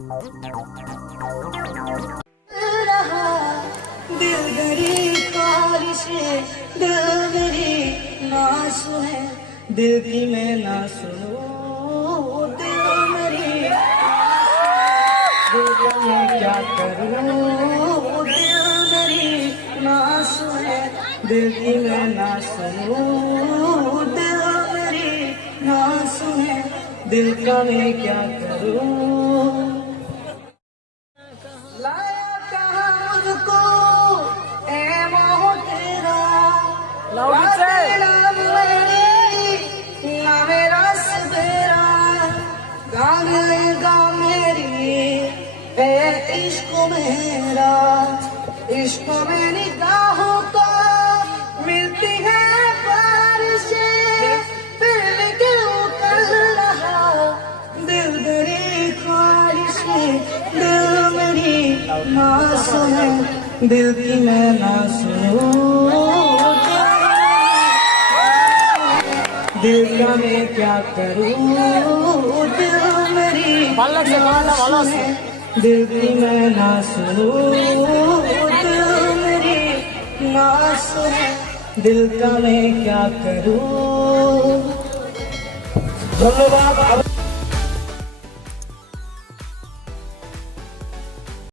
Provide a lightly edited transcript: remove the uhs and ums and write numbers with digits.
रहा दिल मेरी ख्वाहिश दिल मेरी ना सुने दिल की मैं ना सुनूं दिल मेरी दिल का मैं क्या करूं दिल मेरी ना सुने दिल की मैं ना सुनूं दिल मेरी ना सुने दिल का मैं क्या करूं। लाया कहाँ मुझको ए मोह तेरा तेरा मेरी ना मेरा सवेरा गान लेगा मेरी ए इश्क मेरा इश्क में निगाहों को मिलती है बारिशें फिर क्यों कर रहा दिल मेरी ख्वाहिशें दिल मेरी ना सुने दिल की मैं ना सुनूं दिल का मैं क्या करूं दिल मेरी ना सुने दिल की मैं ना सुनूं दिल मेरी ना सुने दिल का मैं क्या करूं। धन्यवाद।